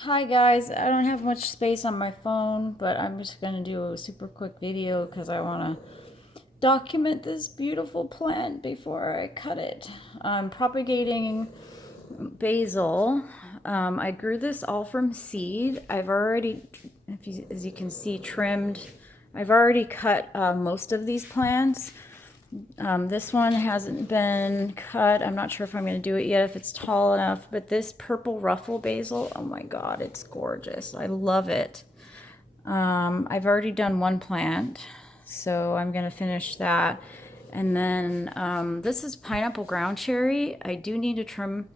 Hi guys, I don't have much space on my phone, but I'm just gonna do a super quick video because I want to document this beautiful plant before I cut it. I'm propagating basil. I grew this all from seed. I've already, as you can see, trimmed. I've already cut most of these plants. This one hasn't been cut. I'm not sure if I'm going to do it yet, if it's tall enough. But this purple ruffle basil, oh my God, it's gorgeous. I love it. I've already done one plant, so I'm going to finish that. And then this is pineapple ground cherry. I do need to trim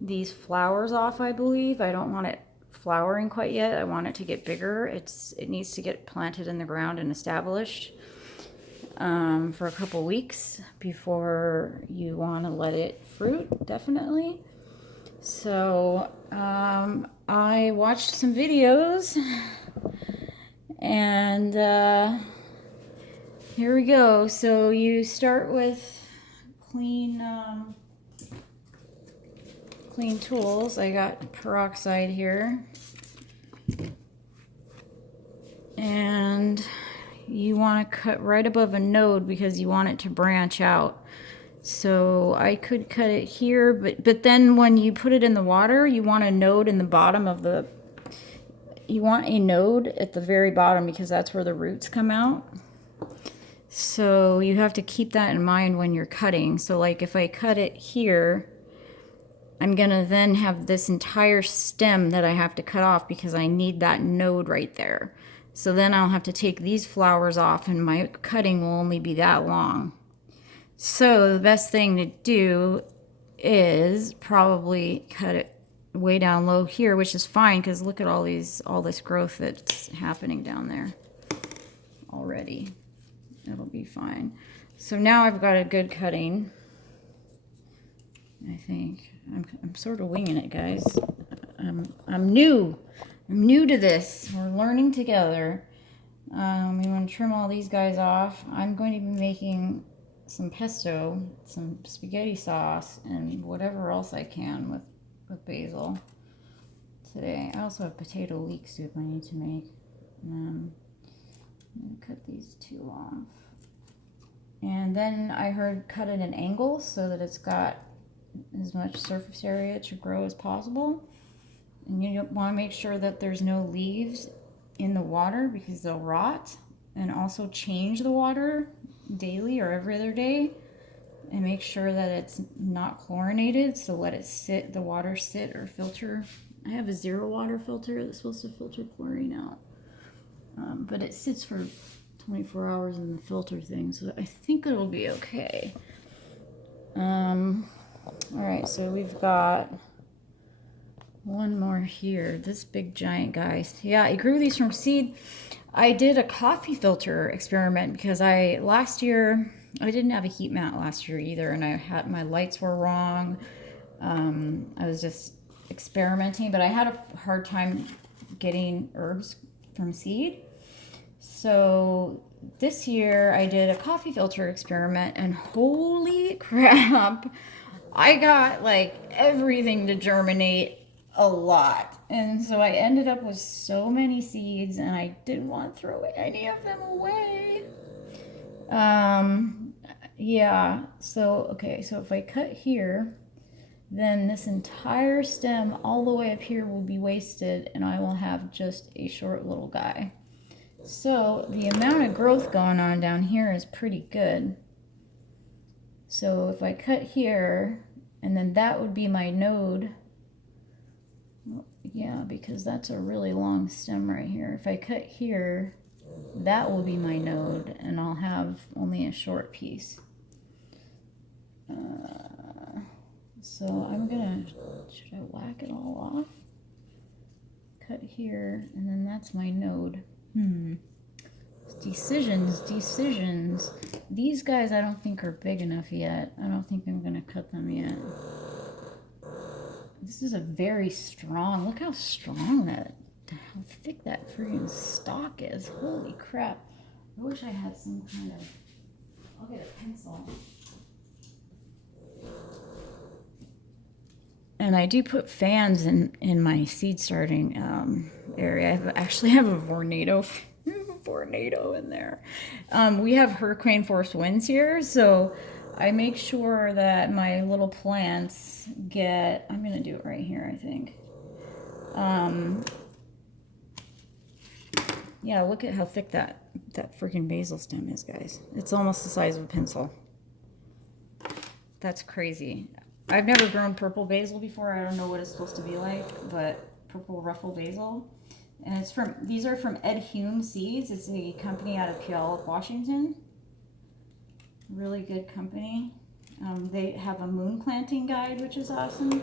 these flowers off, I believe. I don't want it flowering quite yet. I want it to get bigger. It needs to get planted in the ground and established for a couple weeks before you want to let it fruit, definitely. So I watched some videos and here we go. So you start with clean clean tools. I got peroxide here, and you want to cut right above a node because you want it to branch out. So I could cut it here, but then when you put it in the water, you want a node in the bottom of the, you want a node at the very bottom because that's where the roots come out. So you have to keep that in mind when you're cutting. So like if I cut it here, I'm gonna then have this entire stem that I have to cut off because I need that node right there. So then I'll have to take these flowers off and my cutting will only be that long. So the best thing to do is probably cut it way down low here, which is fine because look at all this growth that's happening down there already. It'll be fine. So now I've got a good cutting, I think. I'm sort of winging it, guys. I'm new. I'm new to this. We're learning together. We want to trim all these guys off. I'm going to be making some pesto, some spaghetti sauce, and whatever else I can with basil today. I also have potato leek soup I need to make. I'm going to cut these two off. And then I heard cut at an angle so that it's got as much surface area to grow as possible. And you want to make sure that there's no leaves in the water because they'll rot. And also change the water daily or every other day and make sure that it's not chlorinated. So let it sit, the water sit or filter. I have a zero water filter that's supposed to filter chlorine out. But it sits for 24 hours in the filter thing, so I think it'll be okay. All right, so we've got one more here. This big giant guy. Yeah, I grew these from seed. I did a coffee filter experiment because last year I didn't have a heat mat last year either, and my lights were wrong. I was just experimenting, but I had a hard time getting herbs from seed. So this year I did a coffee filter experiment, and holy crap, I got like everything to germinate a lot. And so I ended up with so many seeds, and I didn't want to throw any of them away. Yeah, so okay, so if I cut here, then this entire stem all the way up here will be wasted, and I will have just a short little guy. So the amount of growth going on down here is pretty good. So if I cut here, and then that would be my node. Yeah, because that's a really long stem right here. If I cut here, that will be my node, and I'll have only a short piece. So I'm gonna, should I whack it all off? Cut here, and then that's my node. Decisions. These guys I don't think are big enough yet. I don't think I'm gonna cut them yet. This is a very strong, look how strong how thick that freaking stalk is. Holy crap. I wish I had some kind of, I'll get a pencil. And I do put fans in my seed starting area. I actually have a tornado in there. We have hurricane force winds here, so I make sure that my little plants get, I'm gonna do it right here, I think. Yeah, look at how thick that freaking basil stem is, guys. It's almost the size of a pencil. That's crazy. I've never grown purple basil before. I don't know what it's supposed to be like, but purple ruffle basil. And these are from Ed Hume Seeds. It's a company out of Puyallup, Washington. Really good company. They have a moon planting guide, which is awesome.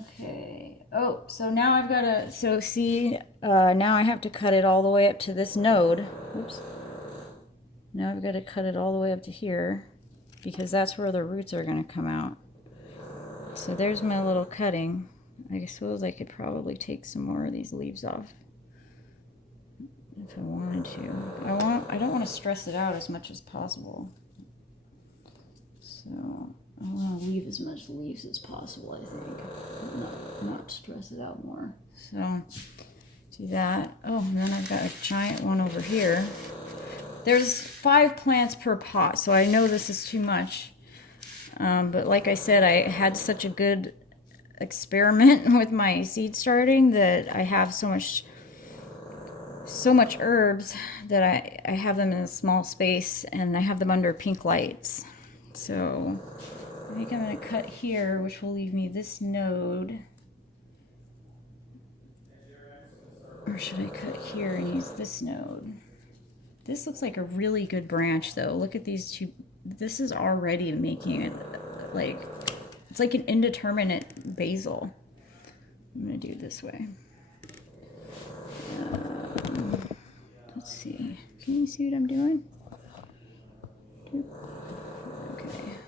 Okay. Oh, so now I've got to, so see, now I have to cut it all the way up to this node. Oops. Now I've got to cut it all the way up to here, because that's where the roots are going to come out. So there's my little cutting. I suppose I could probably take some more of these leaves off if I wanted to. I don't want to stress it out as much as possible. So I want to leave as much leaves as possible, I think. Not stress it out more. So do that. Oh, and then I've got a giant one over here. There's 5 plants per pot, so I know this is too much. But like I said, I had such a good experiment with my seed starting that I have so much herbs that I have them in a small space, and I have them under pink lights. So I think I'm going to cut here, which will leave me this node. Or should I cut here and use this node? This looks like a really good branch, though. Look at these two. This is already making it like, it's like an indeterminate basil. I'm going to do it this way. Let's see. Can you see what I'm doing? Okay.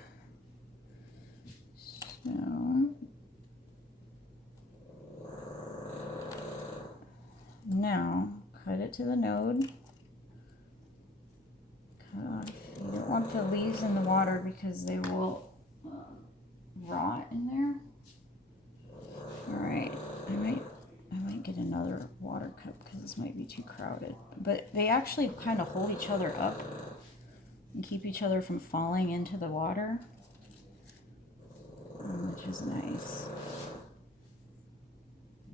So now cut it to the node. You don't want the leaves in the water because they will rot in there. All right, I might get another water cup because this might be too crowded. But they actually kind of hold each other up and keep each other from falling into the water, which is nice.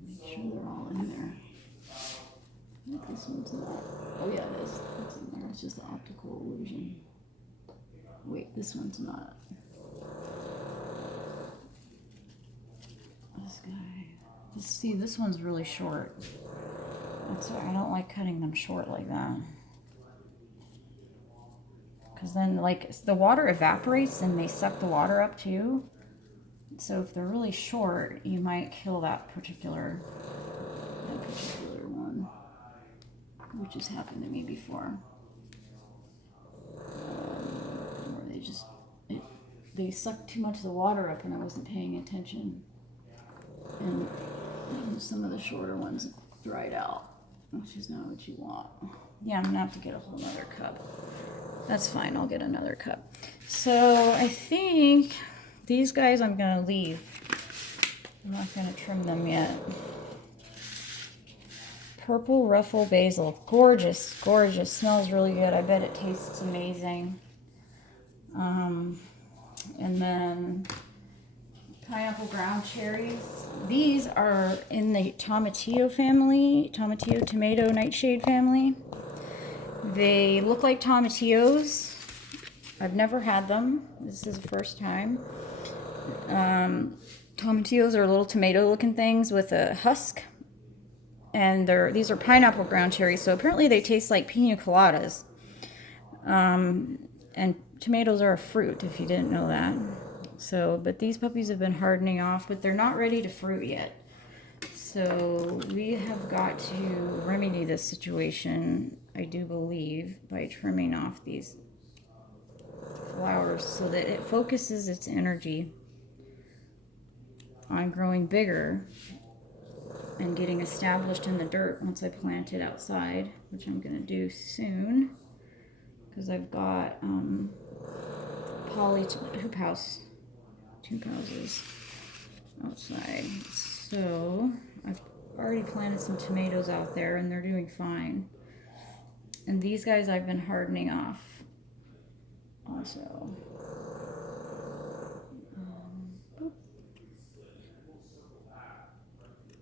Make sure they're all in there. I think this one's not. Oh yeah, it is. It's in there. It's just the optical illusion. Wait, this one's not. This guy. See, this one's really short. That's why I don't like cutting them short like that. Because then, like, the water evaporates and they suck the water up too. So if they're really short, you might kill that particular one, which has happened to me before. Where they sucked too much of the water up and I wasn't paying attention. And some of the shorter ones dried out, which is not what you want. Yeah, I'm gonna have to get a whole nother cup. That's fine, I'll get another cup. So I think these guys I'm gonna leave. I'm not gonna trim them yet. Purple ruffle basil, gorgeous, gorgeous, smells really good. I bet it tastes amazing. And then pineapple ground cherries. These are in the tomatillo family, tomatillo tomato nightshade family. They look like tomatillos. I've never had them. This is the first time. Tomatillos are little tomato looking things with a husk. And these are pineapple ground cherries, so apparently they taste like pina coladas. And tomatoes are a fruit, if you didn't know that. So, but these puppies have been hardening off, but they're not ready to fruit yet. So we have got to remedy this situation, I do believe, by trimming off these flowers so that it focuses its energy on growing bigger and getting established in the dirt once I plant it outside, which I'm going to do soon because I've got poly hoop houses outside. So I've already planted some tomatoes out there and they're doing fine. And these guys I've been hardening off also. Boop.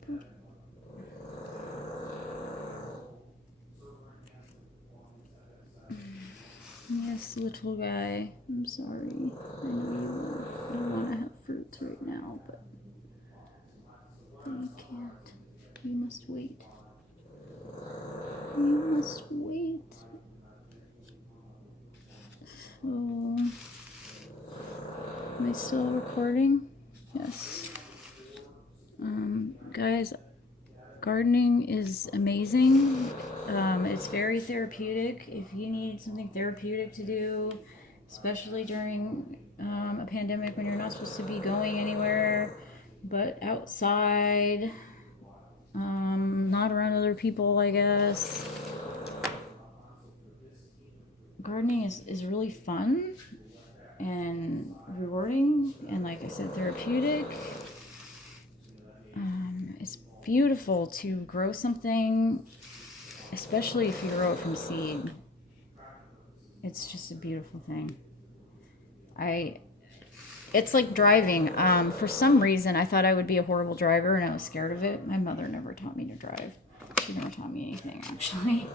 Boop. Yes, little guy. I'm sorry. I know you want to have fruits right now, but you can't. You must wait. You must wait. So, am I still recording? Yes. Guys, gardening is amazing. It's very therapeutic. If you need something therapeutic to do, especially during a pandemic when you're not supposed to be going anywhere but outside, not around other people, I guess. Gardening is really fun and rewarding and, like I said, therapeutic. It's beautiful to grow something, especially if you grow it from seed. It's just a beautiful thing. It's like driving. For some reason, I thought I would be a horrible driver, and I was scared of it. My mother never taught me to drive. She never taught me anything, actually.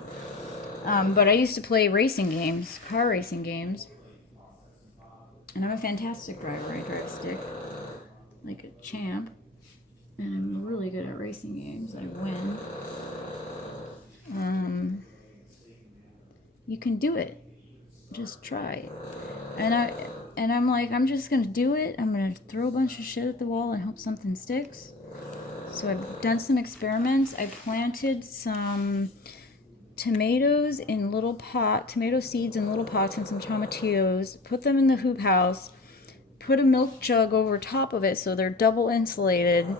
But I used to play racing games, car racing games. And I'm a fantastic driver. I drive stick like a champ. And I'm really good at racing games. I win. You can do it. Just try. And I'm like, I'm just gonna do it. I'm gonna throw a bunch of shit at the wall and hope something sticks. So I've done some experiments. I planted some tomatoes in little tomato seeds in little pots and some tomatillos, put them in the hoop house, put a milk jug over top of it so they're double insulated,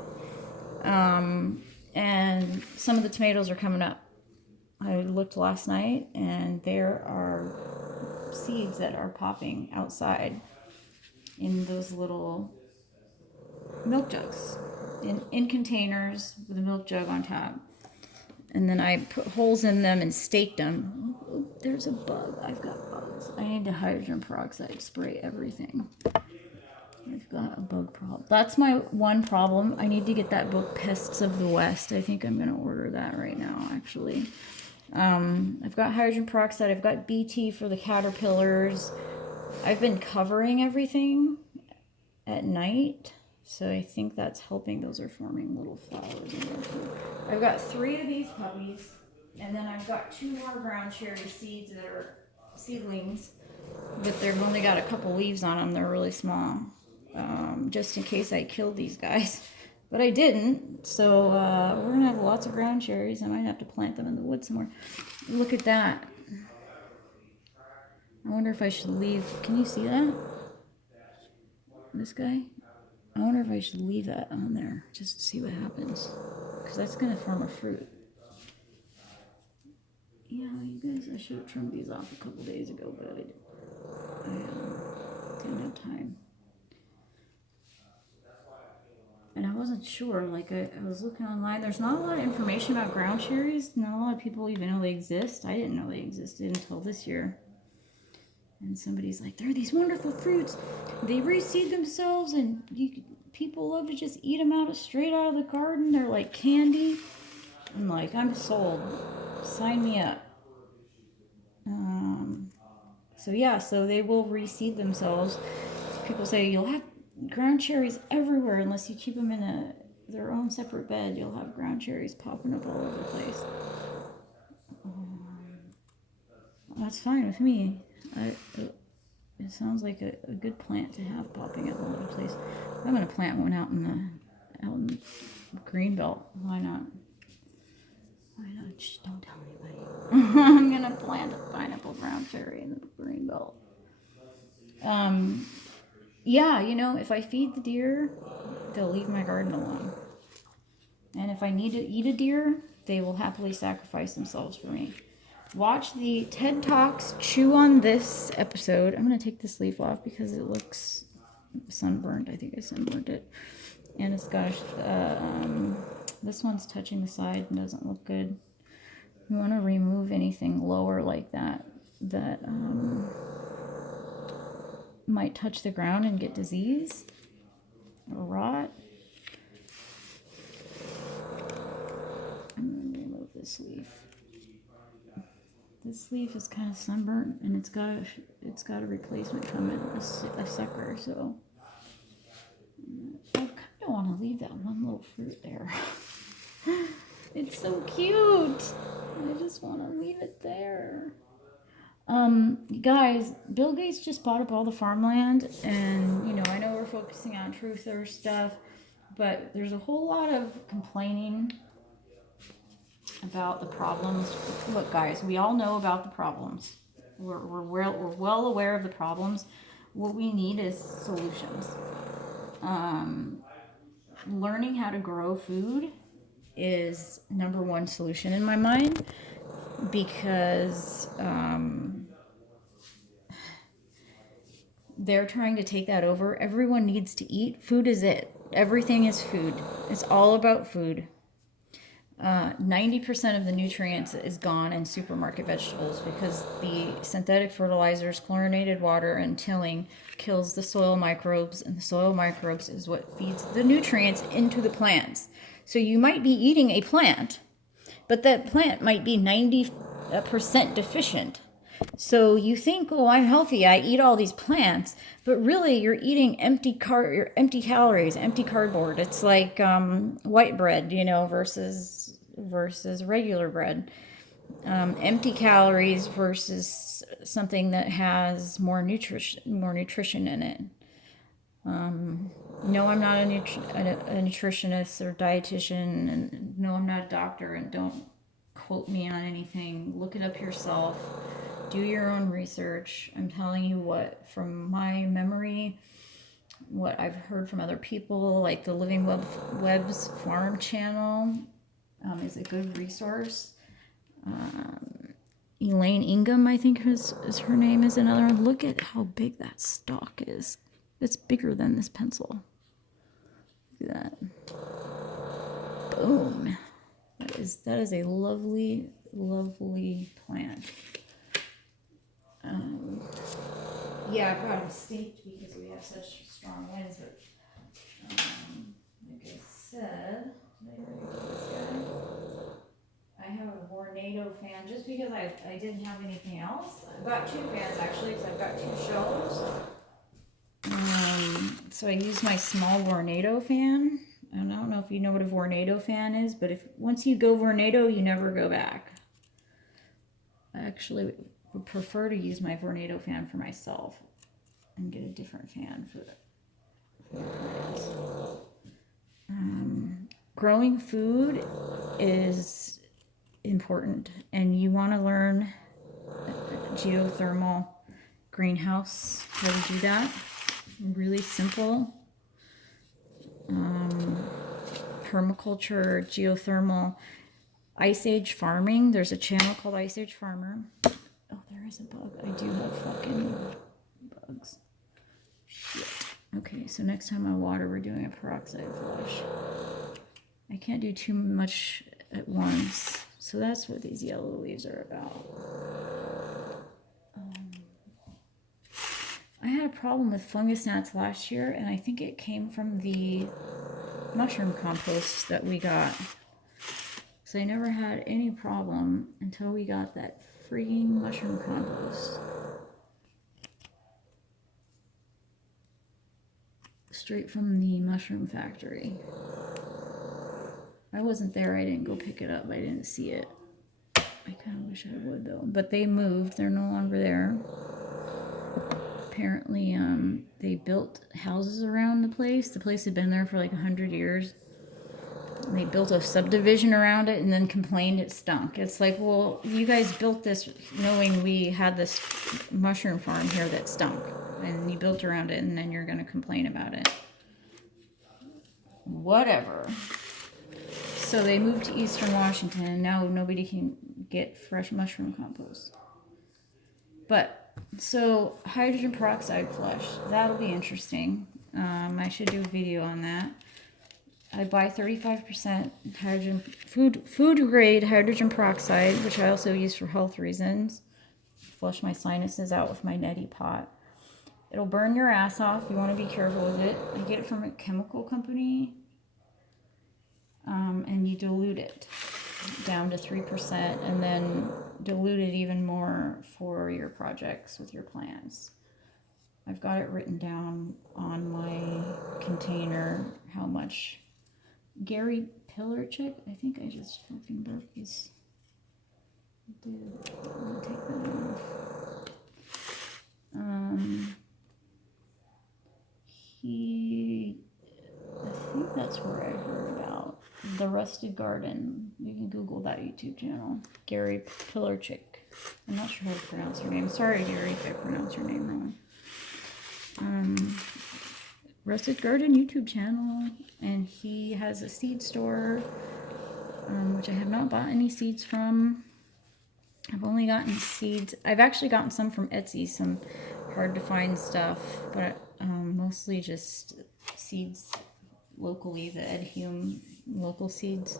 and some of the tomatoes are coming up. I looked last night and there are seeds that are popping outside in those little milk jugs, in containers with a milk jug on top. And then I put holes in them and staked them. Oh, there's a bug. I've got bugs. I need to hydrogen peroxide spray everything. I've got a bug problem. That's my one problem. I need to get that book, Pests of the West. I think I'm going to order that right now, actually. I've got hydrogen peroxide. I've got BT for the caterpillars. I've been covering everything at night. So I think that's helping. Those are forming little flowers in there too. I've got 3 of these puppies, and then I've got 2 more ground cherry seeds that are seedlings, but they've only got a couple leaves on them. They're really small, just in case I killed these guys. But I didn't, so we're gonna have lots of ground cherries. I might have to plant them in the woods somewhere. Look at that. I wonder if I should leave. Can you see that? This guy? I wonder if I should leave that on there just to see what happens, because that's going to form a fruit. Yeah, you guys, I should have trimmed these off a couple days ago, but I didn't have time. And I wasn't sure, like I was looking online. There's not a lot of information about ground cherries. Not a lot of people even know they exist. I didn't know they existed until this year. And somebody's like, there are these wonderful fruits. They reseed themselves, and people love to just eat them straight out of the garden. They're like candy. I'm like, I'm sold. Sign me up. So they will reseed themselves. People say you'll have ground cherries everywhere unless you keep them in their own separate bed. You'll have ground cherries popping up all over the place. That's fine with me. It sounds like a good plant to have popping up all over the place. I'm going to plant one out in the green belt. Why not? Why not? Shh, don't tell anybody. I'm going to plant a pineapple ground cherry in the green belt. Yeah, if I feed the deer, they'll leave my garden alone. And if I need to eat a deer, they will happily sacrifice themselves for me. Watch the TED Talks Chew on This episode. I'm going to take this leaf off because it looks sunburned. I think I sunburned it. And it's got this one's touching the side and doesn't look good. You want to remove anything lower like that might touch the ground and get disease or rot. I'm going to remove this leaf. This leaf is kind of sunburnt, and it's got a replacement coming, a sucker. So I kind of want to leave that one little fruit there. It's so cute. I just want to leave it there. Guys, Bill Gates just bought up all the farmland, and you know, I know we're focusing on truther stuff, but there's a whole lot of complaining about the problems. Look, guys, we all know about the problems. We're well aware of the problems. What we need is solutions. Learning how to grow food is #1 solution in my mind, because they're trying to take that over. Everyone needs to eat. Food is it. Everything is food. It's all about food. 90% of the nutrients is gone in supermarket vegetables because the synthetic fertilizers, chlorinated water, and tilling kills the soil microbes, and the soil microbes is what feeds the nutrients into the plants. So you might be eating a plant, but that plant might be 90% deficient. So you think, oh, I'm healthy, I eat all these plants, but really you're eating empty calories, empty cardboard. It's like white bread, you know, versus regular bread. Empty calories versus something that has more nutrition in it. No, I'm not a nutritionist or dietitian, and no, I'm not a doctor, and don't quote me on anything. Look it up yourself. Do your own research. I'm telling you what, from my memory, what I've heard from other people, like the Living Web's Farm channel is a good resource. Elaine Ingham, I think is her name, is another one. Look at how big that stalk is. It's bigger than this pencil. Look at that. Boom. That is a lovely, lovely plant. Yeah, I brought him staked because we have such strong winds, but like I said, I have a Vornado fan just because I didn't have anything else. I've got 2 fans actually, because I've got 2 shelves. So I use my small Vornado fan. And I don't know if you know what a Vornado fan is, but once you go Vornado, you never go back. I actually would prefer to use my Vornado fan for myself and get a different fan for the plants. Growing food is important, and you want to learn geothermal greenhouse, how to do that. Really simple. Permaculture, geothermal, Ice Age farming. There's a channel called Ice Age Farmer. Oh, there is a bug. I do have fucking bugs. Shit. Okay, so next time I water, we're doing a peroxide flush. I can't do too much at once. So that's what these yellow leaves are about. I had a problem with fungus gnats last year, and I think it came from the mushroom compost that we got. So I never had any problem until we got that freaking mushroom compost. Straight from the mushroom factory. I wasn't there, I didn't go pick it up, I didn't see it. I kind of wish I would though. But they moved, they're no longer there. Apparently, they built houses around the place. The place had been there for like 100 years. And they built a subdivision around it and then complained it stunk. It's like, well, you guys built this knowing we had this mushroom farm here that stunk. And you built around it, and then you're going to complain about it. Whatever. So they moved to Eastern Washington, and now nobody can get fresh mushroom compost. But so hydrogen peroxide flush, that'll be interesting. I should do a video on that. I buy 35% hydrogen food grade hydrogen peroxide, which I also use for health reasons. Flush my sinuses out with my neti pot. It'll burn your ass off. You want to be careful with it. I get it from a chemical company. And you dilute it down to 3% and then dilute it even more for your projects with your plants. I've got it written down on my container how much. Gary Pillarchick, I think I just fucking broke his. Dude, I'm gonna take that off. I think that's where I heard about the Rusted Garden. You can Google that YouTube channel. Gary Pillarchick. I'm not sure how to pronounce your name. Sorry, Gary, if I pronounce your name wrong. Rusted Garden YouTube channel, and he has a seed store, which I have not bought any seeds from. I've only gotten seeds. I've actually gotten some from Etsy, some hard to find stuff, but mostly just seeds locally, the Ed Hume local seeds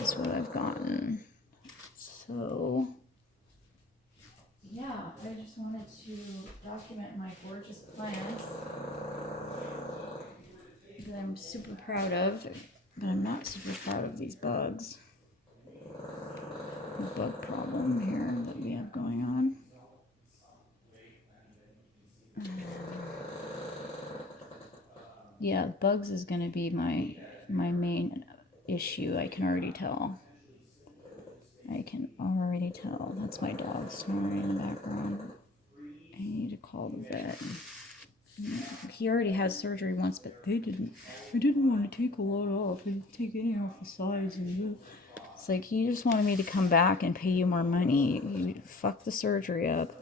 is what I've gotten. So yeah, I just wanted to document my gorgeous plants that I'm super proud of, but I'm not super proud of these bugs. The bug problem here that we have going on. Yeah, bugs is going to be my main issue. I can already tell. That's my dog snoring in the background. I need to call the vet. He already had surgery once, but I didn't want to take a lot off. I didn't take any off the sides. It's like, he just wanted me to come back and pay you more money. You fucked the surgery up.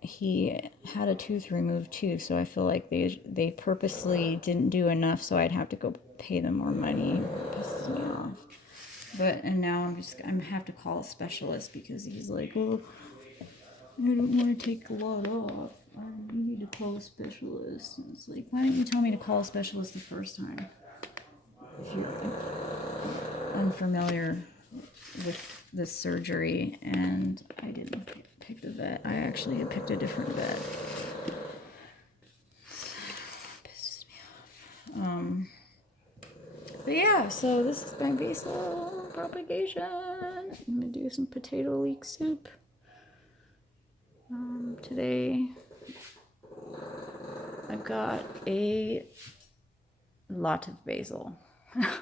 He had a tooth removed too, so I feel like they purposely didn't do enough, so I'd have to go pay them more money. It pisses me off. And now I'm have to call a specialist because he's like, oh, I don't want to take a lot off. You need to call a specialist. And it's like, why didn't you tell me to call a specialist the first time? If you're unfamiliar with the surgery, and I didn't pick the vet. I actually had picked a different vet. Pisses me off. But yeah, so this is my basil propagation. I'm gonna do some potato leek soup. Today I've got a lot of basil. I've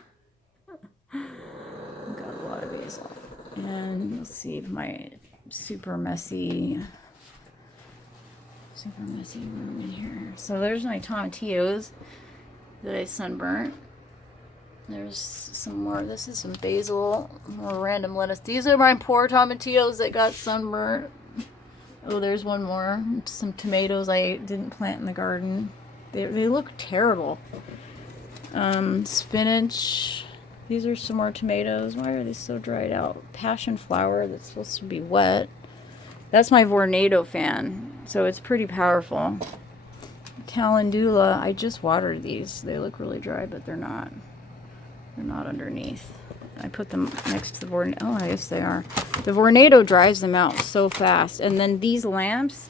got a lot of basil. And let's see if my super messy room in here. So there's my tomatillos that I sunburnt. There's some more. This is some basil, more random lettuce. These are my poor tomatillos that got sunburnt. Oh, there's one more. Some tomatoes I didn't plant in the garden. They look terrible. Spinach. These are some more tomatoes. Why are they so dried out? Passion flower that's supposed to be wet. That's my Vornado fan, so it's pretty powerful. Calendula. I just watered these. They look really dry, but they're not. They're not underneath. I put them next to the Vornado. Oh, I guess they are. The Vornado dries them out so fast. And then these lamps,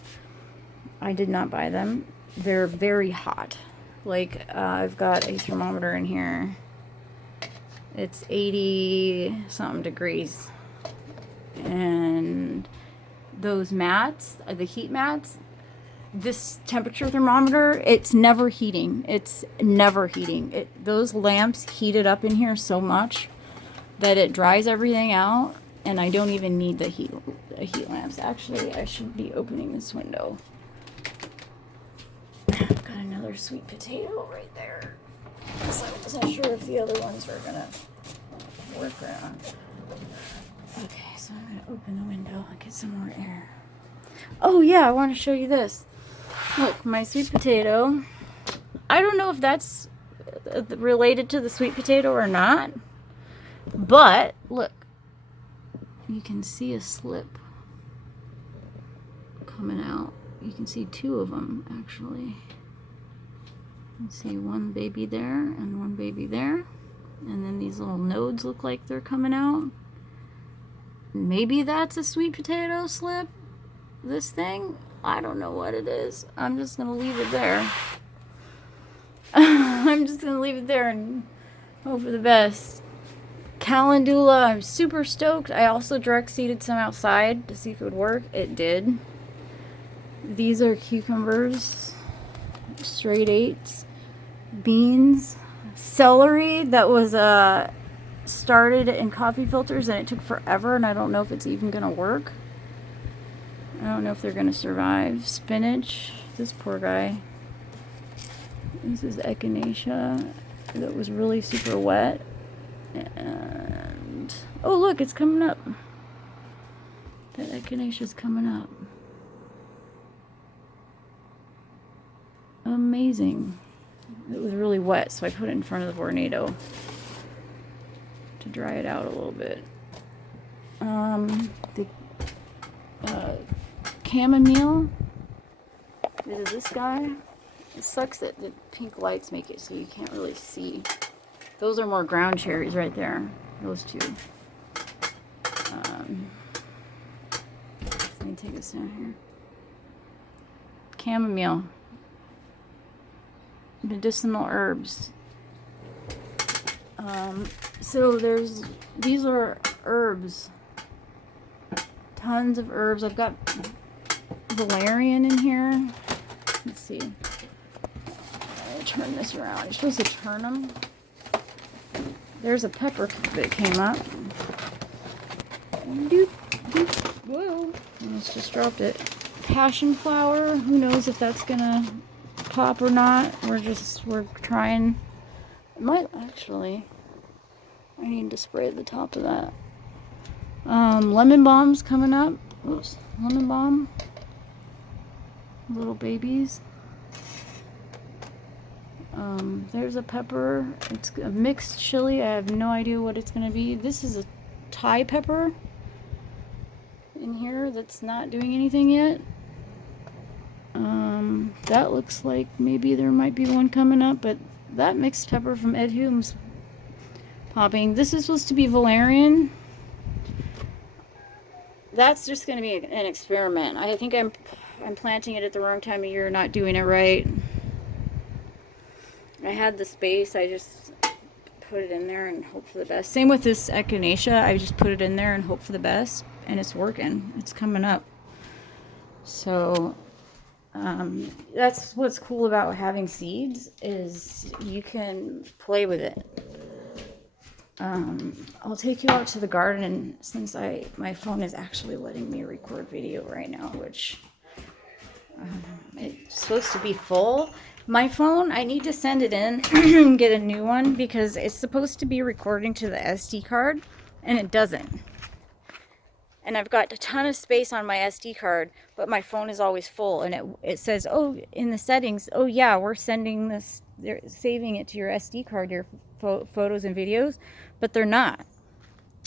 I did not buy them. They're very hot. Like, I've got a thermometer in here. It's 80 something degrees. And those mats, the heat mats, this temperature thermometer, it's never heating. It's never heating. Those lamps heat it up in here so much that it dries everything out, and I don't even need the heat lamps. Actually, I should be opening this window. I've got another sweet potato right there. So I wasn't sure if the other ones were gonna work around. Okay, so I'm gonna open the window and get some more air. Oh yeah, I want to show you this. Look, my sweet potato. I don't know if that's related to the sweet potato or not, but look, you can see a slip coming out. You can see two of them actually. You see one baby there and one baby there. And then these little nodes look like they're coming out. Maybe that's a sweet potato slip. This thing, I don't know what it is. I'm just gonna leave it there. I'm just gonna leave it there and hope for the best. Calendula, I'm super stoked. I also direct seeded some outside to see if it would work. It did. These are cucumbers, straight eights, beans, celery that was started in coffee filters and it took forever, and I don't know if it's even gonna work. I don't know if they're gonna survive. Spinach, this poor guy. This is Echinacea that was really super wet. And oh look, it's coming up. That Echinacea's coming up. Amazing. It was really wet, so I put it in front of the tornado to dry it out a little bit. The chamomile. This is this guy. It sucks that the pink lights make it so you can't really see. Those are more ground cherries right there. Those two. Let me take this down here. Chamomile. Medicinal herbs. So these are herbs. Tons of herbs. I've got valerian in here. Let's see. I'll turn this around. You're supposed to turn them. There's a pepper that came up. Doop, doop. Whoa. Almost just dropped it. Passion flower. Who knows if that's gonna pop or not. We're trying. It might actually. I need to spray the top of that. Lemon balm's coming up. Oops. Lemon balm. Little babies. There's a pepper. It's a mixed chili. I have no idea what it's going to be. This is a Thai pepper in here that's not doing anything yet. That looks like maybe there might be one coming up, but that mixed pepper from Ed Hume's popping. This is supposed to be valerian. That's just going to be an experiment. I think I'm planting it at the wrong time of year, not doing it right. I had the space, I just put it in there and hope for the best. Same with this Echinacea, I just put it in there and hope for the best, and it's working. It's coming up. So that's what's cool about having seeds, is you can play with it. I'll take you out to the garden, since my phone is actually letting me record video right now, which it's supposed to be full. My phone, I need to send it in and get a new one, because it's supposed to be recording to the SD card and it doesn't. And I've got a ton of space on my SD card, but my phone is always full, and it says, oh, in the settings, oh yeah, we're sending this, they're saving it to your SD card, your photos and videos, but they're not.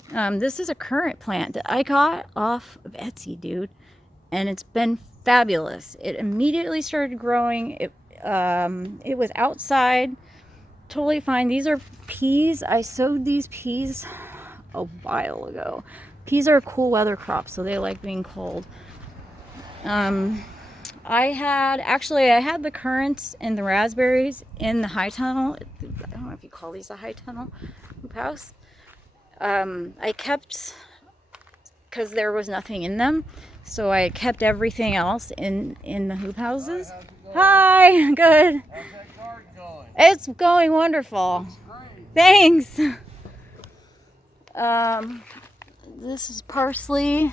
This is a current plant that I got off of Etsy, dude, and it's been fabulous. It immediately started growing. It was outside, totally fine. These are peas. I sowed these peas a while ago. Peas are a cool weather crop, so they like being cold. I had the currants and the raspberries in the high tunnel. I don't know if you call these a high tunnel hoop house. I kept, because there was nothing in them, so I kept everything else in the hoop houses. Hi, good. How's that garden going? It's going wonderful. Thanks. This is parsley,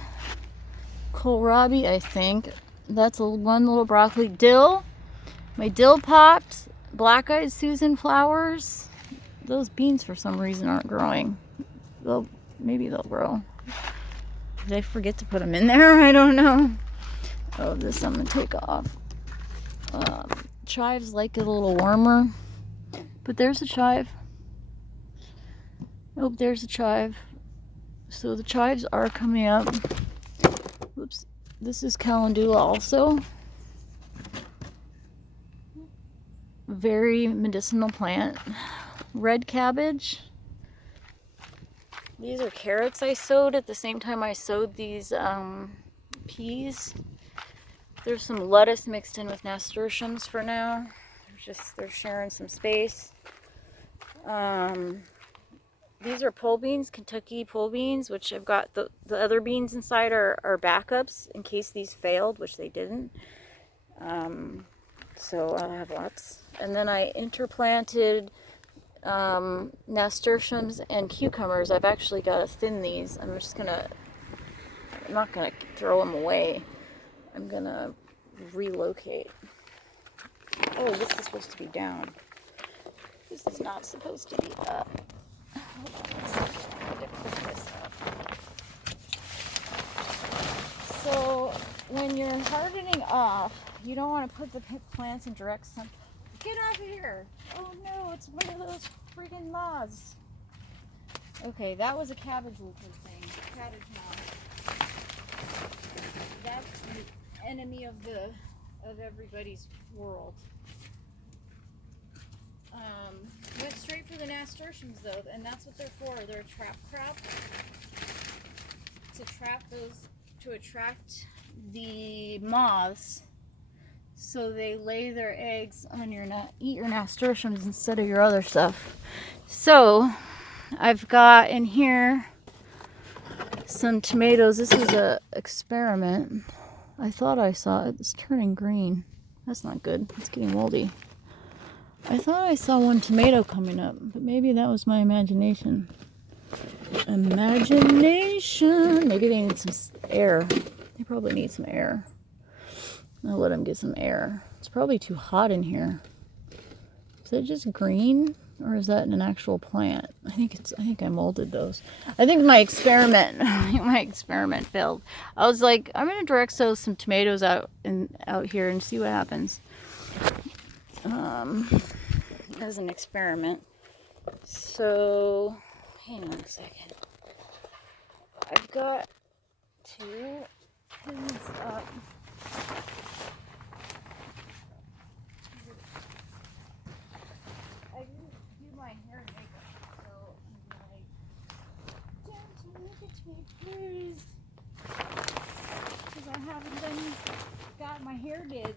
kohlrabi, I think. That's one little broccoli. Dill. My dill popped. Black-eyed Susan flowers. Those beans for some reason aren't growing. Maybe they'll grow. Did I forget to put them in there? I don't know. Oh, this I'm gonna take off. Chives like it a little warmer, but there's a chive. Oh, there's a chive. So the chives are coming up. Oops. This is calendula also. very medicinal plant. Red cabbage. These are carrots I sowed at the same time I sowed these peas. There's some lettuce mixed in with nasturtiums for now. They're sharing some space. These are pole beans, Kentucky pole beans, which I've got the other beans inside are backups in case these failed, which they didn't. So I'll have lots. And then I interplanted nasturtiums and cucumbers. I've actually got to thin these. I'm not gonna throw them away. I'm gonna relocate. Oh, this is supposed to be down. This is not supposed to be up. Hold on a second. I need to put this up. So when you're hardening off, you don't want to put the plants in direct sun. Get off of here! Oh no, it's one of those freaking moths. Okay, that was a cabbage looking thing. Cabbage moth. That's the enemy of everybody's world. Went straight for the nasturtiums though, and that's what they're for. They're a trap crop to trap those, to attract the moths, so they lay their eggs on eat your nasturtiums instead of your other stuff. So I've got in here some tomatoes. This is a experiment. I thought I saw it. It's turning green. That's not good. It's getting moldy. I thought I saw one tomato coming up, but maybe that was my imagination. Imagination! Maybe they need some air. They probably need some air. I'll let them get some air. It's probably too hot in here. Is that just green? Or is that an actual plant? I think I molded those. I think my experiment failed. I was like, I'm gonna direct sow some tomatoes out here and see what happens. As an experiment. So hang on a second. I've got to pin this up. I didn't do my hair and makeup, so I'm like, don't look at me, please. Because I haven't got my hair did.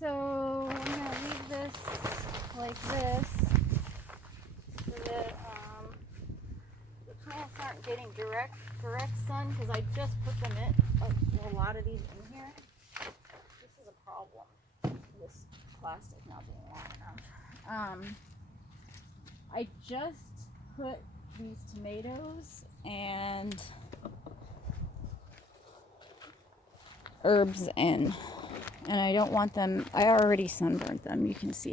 So I'm going to leave this like this so that the plants aren't getting direct sun, because I just put them in a lot of these in here. This is a problem. This plastic not being long enough. I just put these tomatoes and herbs in. And I don't want them, I already sunburned them. You can see how